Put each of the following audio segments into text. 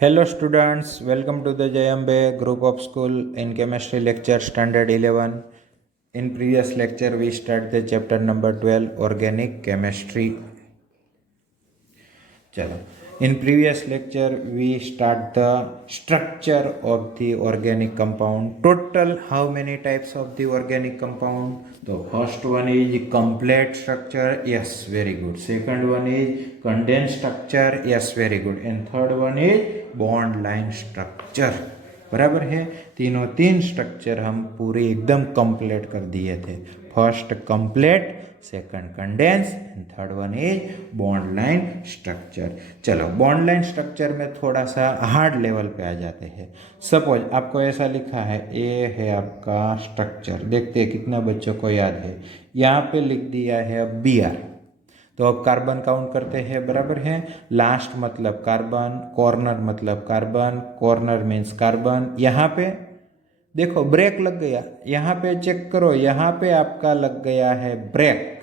Hello students, welcome to the Jayambe group of school in chemistry lecture standard 11. In previous lecture we start the chapter number 12 organic chemistry. Chalo. In previous lecture we start the structure of the organic compound. Total how many types of the organic compound? The first one is complete structure. Yes, very good. Second one is condensed structure. Yes, very good. And third one is bond line structure. बराबर है. तीनों तीन structure हम पूरे एकदम complete कर दिए थे. First complete, second condense and third one is bond line structure. चलो बॉन्ड लाइन स्ट्रक्चर में थोड़ा सा हार्ड लेवल पे आ जाते हैं. सपोज आपको ऐसा लिखा है, ए है आपका स्ट्रक्चर. देखते हैं कितना बच्चों को याद है. यहाँ पे लिख दिया है Br. तो अब कार्बन काउंट करते हैं. बराबर है. लास्ट मतलब कार्बन, कॉर्नर मतलब कार्बन, कॉर्नर मीन्स कार्बन. यहाँ पे देखो ब्रेक लग गया. यहाँ पे चेक करो, यहाँ पे आपका लग गया है ब्रेक.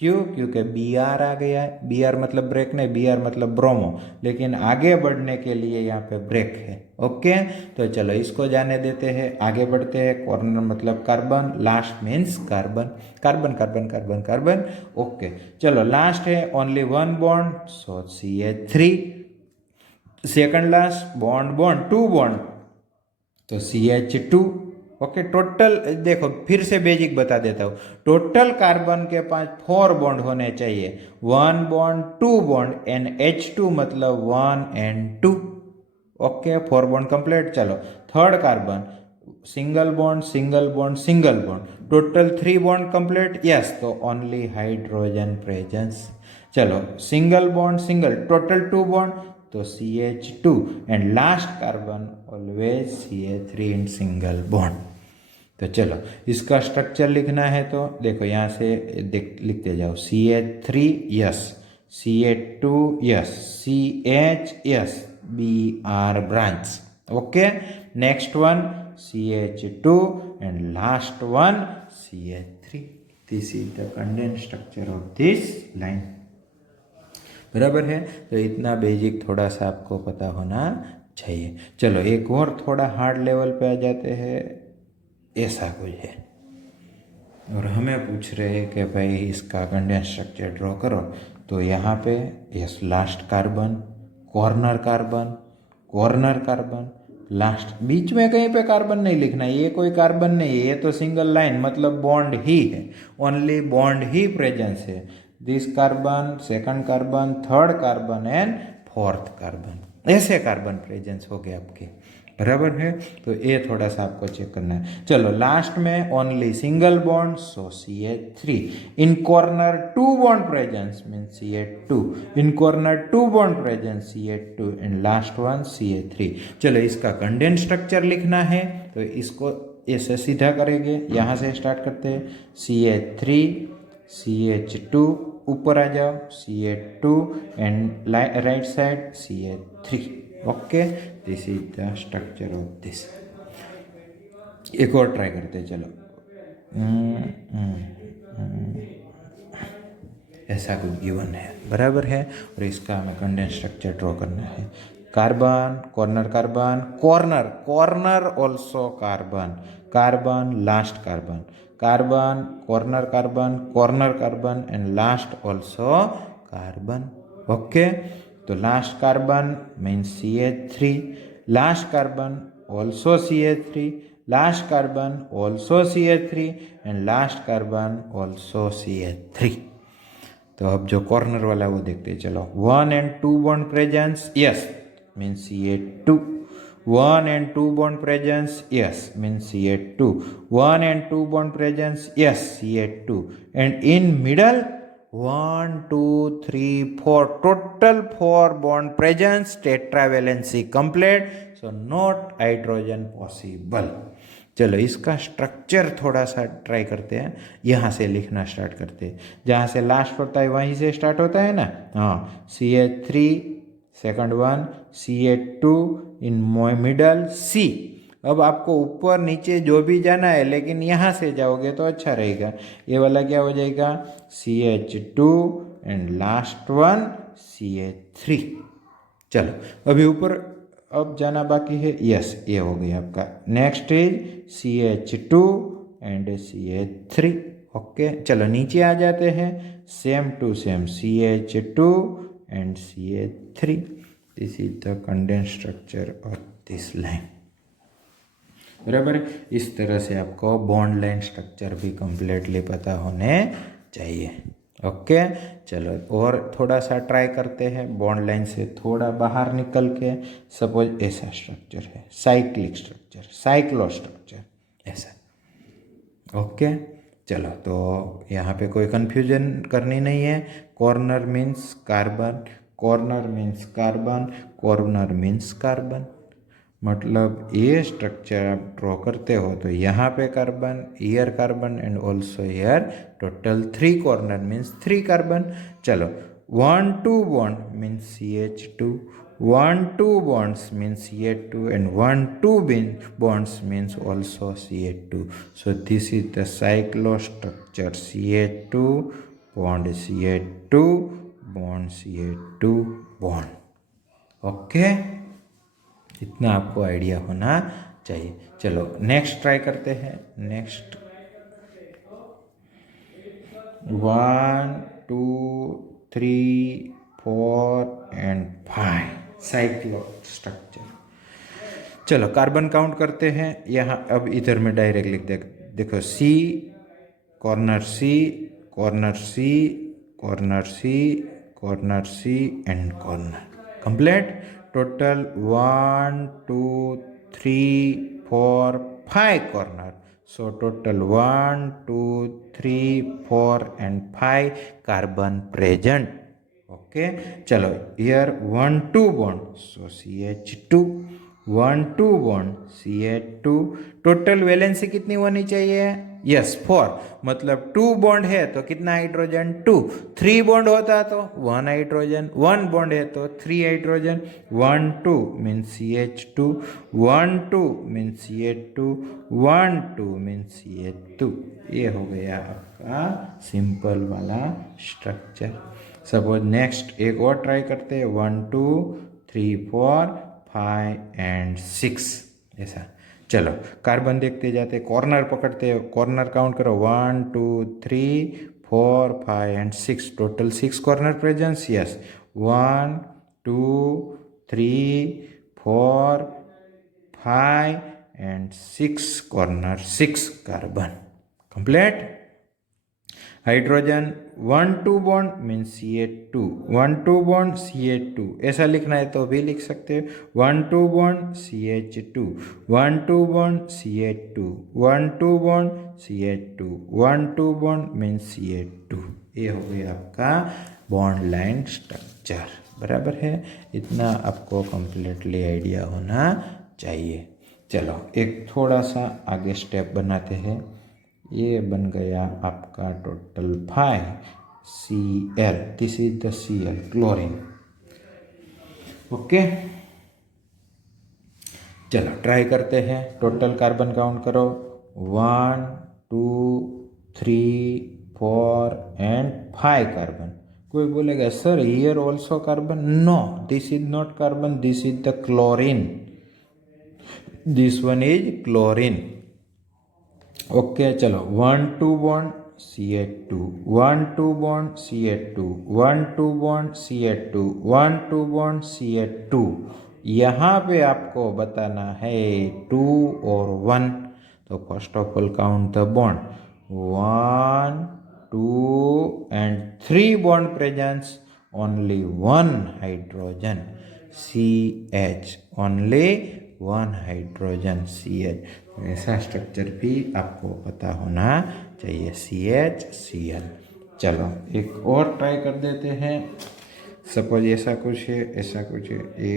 क्यों? क्योंकि Br आ गया है. Br मतलब ब्रेक नहीं, Br मतलब ब्रोमो. लेकिन आगे बढ़ने के लिए यहाँ पे ब्रेक है. ओके, तो चलो इसको जाने देते हैं. आगे बढ़ते हैं. कॉर्नर मतलब carbon, last means carbon. Carbon carbon carbon carbon. Okay, चलो लास्ट है only one bond, so CH3. Second last bond bond two bond, तो CH2. ओके, टोटल देखो फिर से बेसिक बता देता हूँ. टोटल कार्बन के पास 4 बॉन्ड होने चाहिए. 1 बॉन्ड 2 बॉन्ड एंड H2 मतलब 1 and 2. Okay, 4 bond complete. चलो third carbon, single bond single bond single bond, total 3 bond complete. Yes, तो ओनली हाइड्रोजन प्रेजेंस. चलो single bond single, total 2 bond, तो CH2 and last carbon always CH3 in single bond. तो चलो इसका structure लिखना है तो देखो यहाँ से लिखते जाओ. CH3 yes, CH2 yes, CH yes, Br branch. Okay, next one CH2 and last one CH3. This is the condensed structure of this line. बराबर है. तो इतना बेसिक थोड़ा सा आपको पता होना चाहिए. चलो एक और थोड़ा हार्ड लेवल पे आ जाते हैं. ऐसा कुछ है और हमें पूछ रहे हैं कि भाई इसका कंडेंस स्ट्रक्चर ड्रॉ करो. तो यहाँ पे yes, last carbon, corner carbon, corner carbon, last. बीच में कहीं पे कार्बन नहीं लिखना. ये कोई कार्बन नहीं है, ये तो सिंगल लाइन मतलब बॉन्ड ही है. ओनली बॉन्ड ही प्रेजेंस है. This carbon, second carbon, third carbon and fourth carbon, ऐसे कार्बन प्रेजेंस हो गए आपके. बराबर है. तो ये थोड़ा सा आपको चेक करना है. चलो लास्ट में only single bond, so CH3. In corner 2 bond presence mean CH2. In corner 2 bond presence CH2 and last one CH3. चलो इसका कंडेंस स्ट्रक्चर लिखना है तो इसको ऐसे सीधा करेंगे. यहाँ से स्टार्ट करते हैं. CH3, CH2, ऊपर आ जाओ CH2 and right side CH3. Okay, this is the structure of this. एक और ट्राई करते हैं. चलो ऐसा कुछ गिवन है. बराबर है. और इसका हमें कंडेंस स्ट्रक्चर ड्रॉ करना है. Carbon, corner carbon, corner corner also carbon, carbon last carbon, carbon corner carbon, corner carbon and last also carbon. Okay, तो last carbon means CH3, last carbon also CH3, last carbon also CH3 and last carbon also CH3. तो अब जो corner वाला वो देखते हैं. चलो 1 and 2 bond presence, yes means CH2. 1 and 2 bond presence, yes means CH2. 1 and 2 bond presence, yes CH2. And in middle 1 2 3 4, total 4 bond presence, tetravalency complete, so not hydrogen possible. चलो इसका स्ट्रक्चर थोड़ा सा try करते हैं. यहाँ से लिखना start करते हैं. जहाँ से लास्ट होता है वहीं से स्टार्ट होता है ना. हाँ, CH3 second one, CH2 in middle C. अब आपको ऊपर नीचे जो भी जाना है, लेकिन यहाँ से जाओगे तो अच्छा रहेगा. ये वाला क्या हो जाएगा, CH2 and last one CH3. चलो अभी ऊपर अब जाना बाकी है, यस ये हो गया आपका। Next is CH2 and CH3। Okay चलो नीचे आ जाते हैं, same to same CH2 and CH3। This is the condense structure of this line. बराबर है, इस तरह से आपको बॉन्ड लाइन स्ट्रक्चर भी कंप्लीटली पता होने चाहिए। ओके चलो और थोड़ा सा ट्राई करते हैं बॉन्ड लाइन से थोड़ा बाहर निकल के। सपोज ऐसा स्ट्रक्चर है, साइक्लिक स्ट्रक्चर, साइक्लो स्ट्रक्चर ऐसा। ओके चलो तो यहाँ पे कोई कंफ्यूजन करनी नहीं है। Corner means carbon, corner means carbon, corner means carbon. मतलब ये स्ट्रक्चर आप ड्रॉ करते हो तो यहाँ पे carbon, year carbon and also year, total 3 corner means 3 carbon. चलो 1-2 bond means CH2, 1-2 bonds means CH2 and 1-2 bonds means also CH2. So this is the cyclostructure, CH2 bond CH2 bond CH2 bond। Okay इतना आपको idea होना चाहिए। चलो next try करते हैं। Next 1 2 3 4 and 5 cyclo structure. चलो carbon count करते हैं यहाँ। अब इधर में डायरेक्ट लिख दे, देखो C, corner C, corner C, corner C, corner C and corner complete. Total 1 2 3 4 5 corner. So total 1 2 3 4 and 5 carbon present। Okay चलो here 1-2 bond, so CH2, 1-2 bond CH2। Total valency कितनी होनी चाहिए? यस 4। मतलब 2 बॉन्ड है तो कितना हाइड्रोजन? 2। 3 बॉन्ड होता तो 1 हाइड्रोजन, 1 बॉन्ड है तो 3 hydrogen. 1-2 means CH2, 1-2 means CH2, 1-2 means CH2। ये हो गया आपका सिंपल वाला स्ट्रक्चर। सपोज नेक्स्ट एक और ट्राई करते हैं, 1 2 3 4 5 एंड 6 ऐसा। चलो कार्बन देखते जाते, कॉर्नर पकड़ते हैं, कॉर्नर काउंट करो 1 2 3 4 5 and 6। Total 6 corner presence. Yes 1 2 3 4 5 and 6 corner, 6 carbon complete. Hydrogen 1-2 bond means CH2, 1-2 bond CH2 ऐसा लिखना है तो भी लिख सकते हो। 1-2 bond CH2, 1-2 bond CH2, 1-2 bond CH2, 1-2 bond means CH2। ये हो गया आपका बॉन्ड लाइन स्ट्रक्चर। बराबर है, इतना आपको कंप्लीटली आइडिया होना चाहिए। चलो एक थोड़ा सा आगे स्टेप बनाते हैं। ये बन गया आपका total 5 Cl। This is the Cl, chlorine. Okay चलो ट्राई करते हैं। टोटल कार्बन काउंट करो 1 2 3 4 एंड 5 कार्बन। कोई बोलेगा sir here also carbon. No, this is not carbon, this is the chlorine, this one is chlorine. Okay चलो 1-2 bond CH2, 1-2 bond CH2, 1-2 bond CH2, 1-2 bond CH2। यहाँ पे आपको बताना है 2 और 1। तो first of all count the bond, 1 2 and 3 bond presence, only 1 hydrogen CH, only 1 hydrogen CH। ऐसा structure भी आपको पता होना चाहिए, CH Cl। चलो एक और ट्राई कर देते हैं। सपोज ऐसा कुछ है, ऐसा कुछ है, ए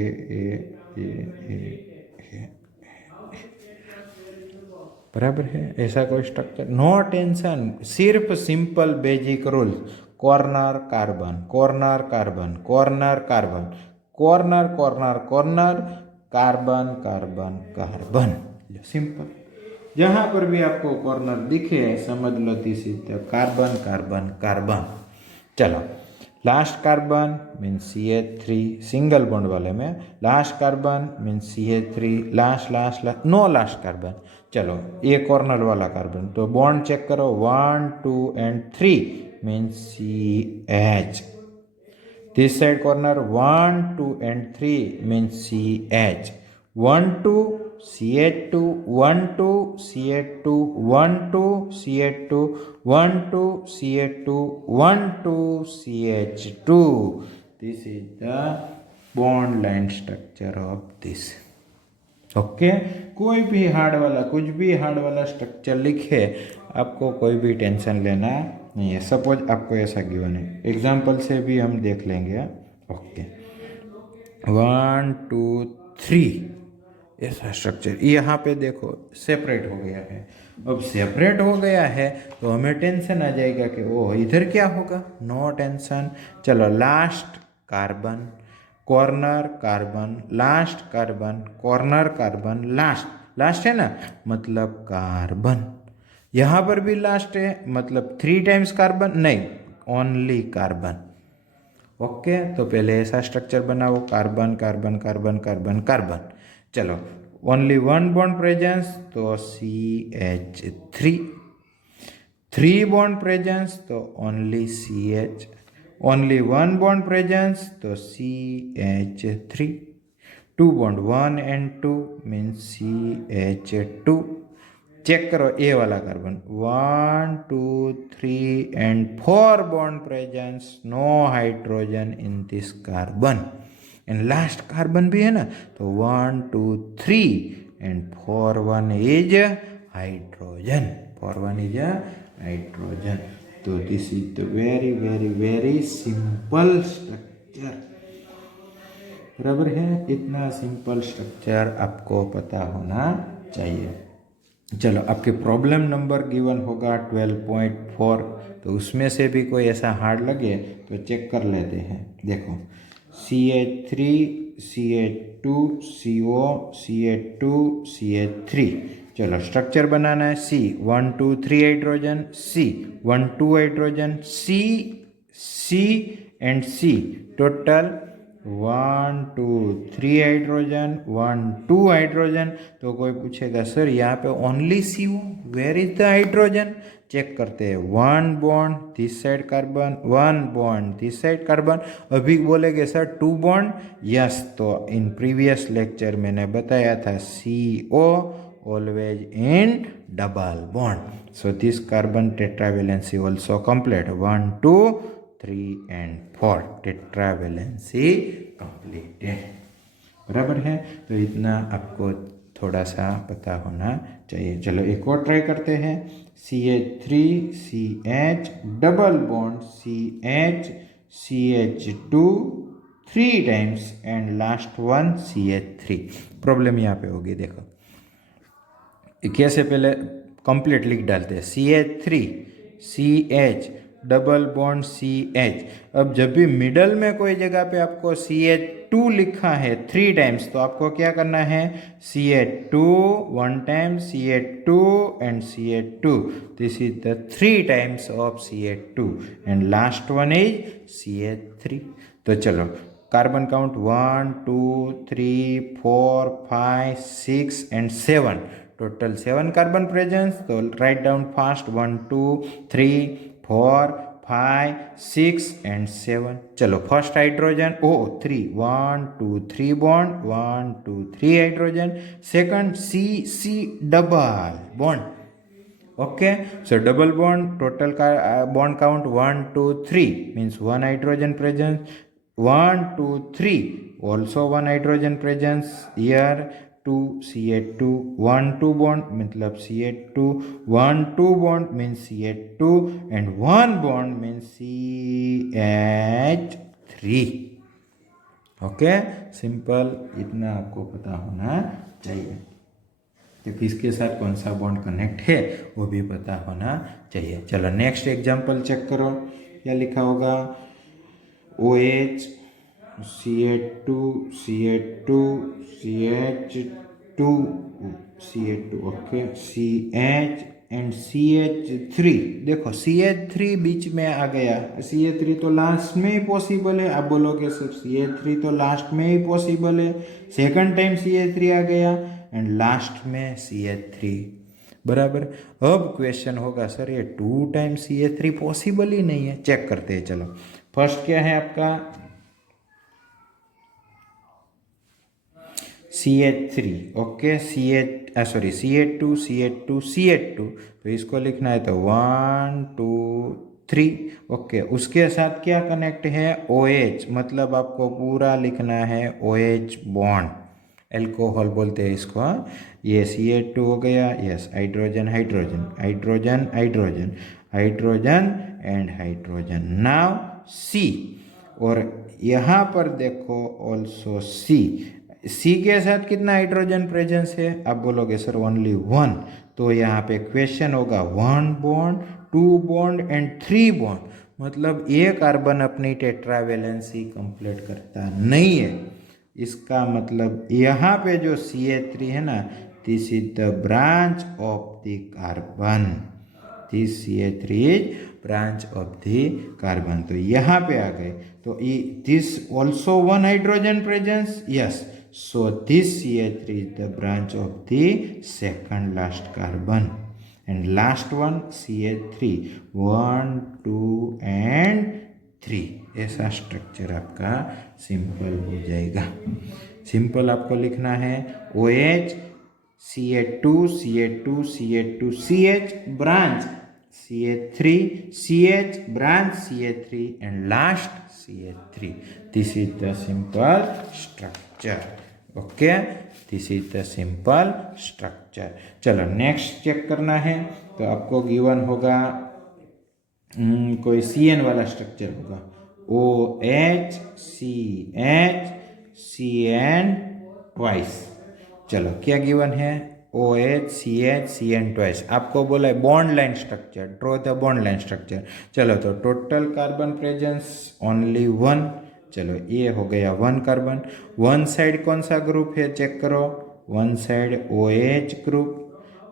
बराबर है, ऐसा कोई स्ट्रक्चर। नो टेंशन, सिर्फ simple basic rule, corner carbon, corner carbon, corner carbon, corner corner corner, carbon carbon carbon. Simple, जहां पर भी आपको कॉर्नर दिखे समझ लो this is the carbon carbon carbon. चलो last carbon means CH3 single bond वाले में, last carbon means CH3 last last last, no last carbon. चलो ये कॉर्नर वाला कार्बन, तो बॉन्ड चेक करो 1 2 and 3 means CH। This side corner 1 2 and 3 means CH। 1 2 CH2 1 2 CH2 1 2 CH2 1 2 CH2 1 2 CH2। This is the bond line structure of this। Okay कोई भी hard वाला, कुछ भी हार्ड वाला स्ट्रक्चर लिखे, आपको कोई भी टेंशन लेना नहीं है। सपोज आपको ऐसा गिवन है, एग्जाम्पल से भी हम देख लेंगे। ओके 1 2 3 ऐसा स्ट्रक्चर, यहाँ पे देखो सेपरेट हो गया है। अब सेपरेट हो गया है तो हमें टेंशन आ जाएगा कि ओ इधर क्या होगा। No tension. चलो last carbon, corner carbon, last carbon, corner carbon, last last है ना, मतलब कार्बन। यहाँ पर भी लास्ट है, मतलब 3 टाइम्स कार्बन नहीं, ओनली कार्बन। ओके तो पहले ऐसा स्ट्रक्चर बनाओ, carbon carbon carbon carbon carbon. चलो ओनली 1 बॉन्ड प्रेजेंस तो CH3, 3 बॉन्ड प्रेजेंस तो only CH, only 1 bond presence तो CH3, 2 bond 1 and 2 means CH2। Check करो ए वाला carbon 1 2 3 and 4 bond presence, no hydrogen in this carbon. And last carbon भी है ना, तो 1 2 3 and 4 1 is hydrogen, 4 1 is hydrogen. तो this is the very very very simple structure. बराबर है, इतना सिंपल स्ट्रक्चर आपको पता होना चाहिए। चलो आपके प्रॉब्लम नंबर गिवन होगा 12.4, तो उसमें से भी कोई ऐसा हार्ड लगे तो चेक कर लेते हैं। देखो CH3 CH2 CO CH2 CH3। चलो स्ट्रक्चर बनाना है। C 1 2 3 hydrogen, C 1 2 hydrogen, C and C, total 1 2 3 hydrogen, 1 2 hydrogen. तो कोई पूछेगा सर यहाँ पे only CO, where is the hydrogen. Check करते हैं, 1 bond this side carbon, 1 bond this side carbon. अभी बोलेंगे सर 2 बॉन्ड, यस, तो इन प्रीवियस लेक्चर मैंने बताया था CO always in double bond, so this carbon tetravalency also complete, 1 2 3 and 4 tetravalency completed। बराबर है, तो इतना आपको थोड़ा सा पता होना चाहिए। चलो एक और ट्राई करते हैं। CH3 CH double bond CH CH2 3 times and last one CH3। Problem यहाँ पे होगी, देखो कैसे, पहले कंप्लीट लिख डालते हैं CH3 CH double bond CH। अब जब भी मिडल में कोई जगह पे आपको CH2 लिखा है 3 टाइम्स, तो आपको क्या करना है, CH2 1 time, CH2 and CH2, this is the 3 times of CH2 and last one is CH3। तो चलो carbon count 1 2 3 4 5 6 and 7, total 7 carbon presence. तो राइट डाउन फास्ट 1 2 3 4 5 6 एंड 7। चलो first hydrogen O 3 1 2 3 bond 1 2 3 hydrogen. Second C double bond, okay so double bond, total का bond count 1 2 3 means 1 hydrogen presence, 1 2 3 also 1 hydrogen presence here. 2 CH2 1 2 bond मतलब CH2 1 2 bond means CH2 and 1 bond means CH3। Okay simple, इतना आपको पता होना चाहिए। तो किसके साथ कौन सा बॉन्ड कनेक्ट है वो भी पता होना चाहिए। चलो नेक्स्ट एग्जांपल चेक करो, क्या लिखा होगा, OH CH2 CH2 CH2 CH2 okay CH and CH3। देखो CH3 बीच में आ गया, CH3 तो लास्ट में ही पॉसिबल है। आप बोलोगे सर CH3 तो लास्ट में ही पॉसिबल है, सेकंड टाइम CH3 आ गया एंड लास्ट में CH3, बराबर। अब क्वेश्चन होगा सर ये 2 टाइम CH3 पॉसिबल ही नहीं है। चेक करते हैं, चलो। फर्स्ट क्या है आपका CH3, okay, CH2, CH2, CH2, तो इसको लिखना है तो 1 2 3, ओके। उसके साथ क्या कनेक्ट है, OH, मतलब आपको पूरा लिखना है OH बॉन्ड, एल्कोहल बोलते हैं इसको, हाँ। ये CH2 हो गया, yes, hydrogen hydrogen hydrogen hydrogen hydrogen and hydrogen, now C। और यहाँ पर देखो ऑल्सो C के साथ कितना हाइड्रोजन प्रेजेंस है, आप बोलोगे सर ओनली 1, तो यहाँ पे क्वेश्चन होगा 1 बॉन्ड 2 बॉन्ड एंड 3 बॉन्ड, मतलब ये कार्बन अपनी टेट्रावेलेंसी कंप्लीट करता नहीं है। इसका मतलब यहाँ पे जो CH3 है ना, this is the branch of the carbon, this CH3 is branch of the carbon. तो यहाँ पे आ गए, तो this also 1 hydrogen presence, yes, so this CH3 is the branch of the second last carbon and last one CH3, 1 2 and 3, ऐसा structure आपका simple हो जाएगा। Simple आपको लिखना है OH CH2 CH2 CH2 CH branch CH3 CH branch CH3 and last CH3. This is the simple structure. Okay, this is the simple structure. चलो next check करना है, तो आपको गिवन होगा कोई CN वाला स्ट्रक्चर होगा, OH CH CN ट्वाइस। चलो क्या गिवन है, OH CH CN ट्वाइस। आपको बोला है bond line structure, draw the bond line structure. चलो तो टोटल कार्बन प्रेजेंस ओनली 1, चलो ये हो गया 1 कार्बन। वन साइड कौन सा ग्रुप है चेक करो, one side OH group,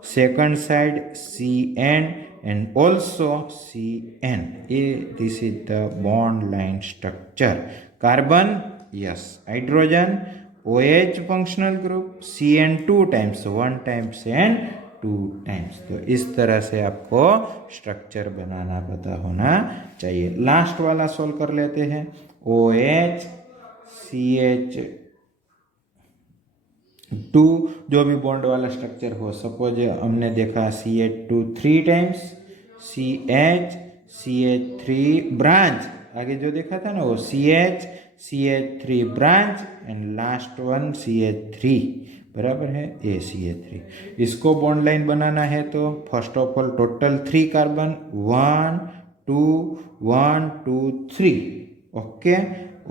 second side CN and also CN. This is the bond line structure. Carbon, yes. Hydrogen, OH functional group, CN 2 times, 1 times and 2 times. तो इस तरह से आपको structure बनाना पता होना चाहिए। लास्ट वाला सोल्व कर लेते हैं, OH CH 2, जो भी बॉन्ड वाला स्ट्रक्चर हो, सपोज हमने देखा CH2 3 टाइम्स, CH3 ब्रांच, आगे जो देखा था ना वो CH3 branch and last one CH3, बराबर है, ये CH3। इसको बॉन्ड लाइन बनाना है तो first of all total 3 carbon, 1 2 1 2 3, okay.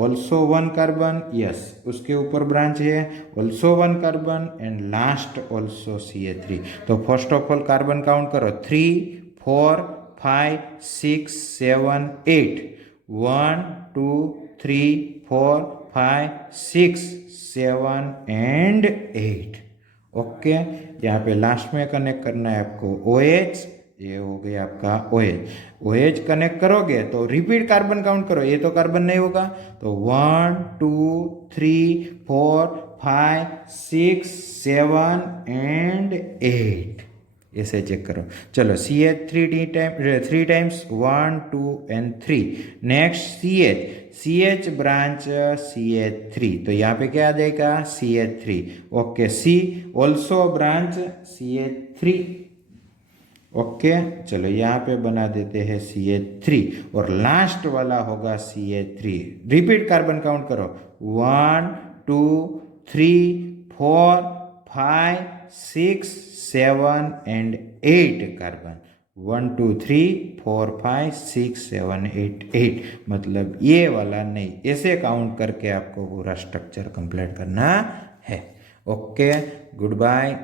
Also 1 carbon, yes, उसके ऊपर ब्रांच है, also 1 carbon and last also CH3। तो first of all carbon count करो, 3 4 5 6 7 8, 1 2 3 4 5 6 7 एंड 8, ओके। यहाँ पे लास्ट में कनेक्ट करना है आपको OH, ये हो गया आपका OH कनेक्ट करोगे तो रिपीट कार्बन काउंट करो, ये तो कार्बन नहीं होगा, तो 1 2 3 4 5 6 7 एंड 8, ऐसे चेक करो। चलो CH3 3 times, 1 2 and 3। Next CH branch CH3, तो यहाँ पे क्या आ जाएगा CH3, okay. C also branch CH3, okay. चलो यहाँ पे बना देते हैं CH3 और लास्ट वाला होगा CH3। रिपीट कार्बन काउंट करो, 1 2 3 4 5 6 7 एंड 8 कार्बन, 1 2 3 4 5 6 7 8 8, मतलब ये वाला नहीं, ऐसे काउंट करके आपको पूरा स्ट्रक्चर कंप्लीट करना है। Okay, good bye.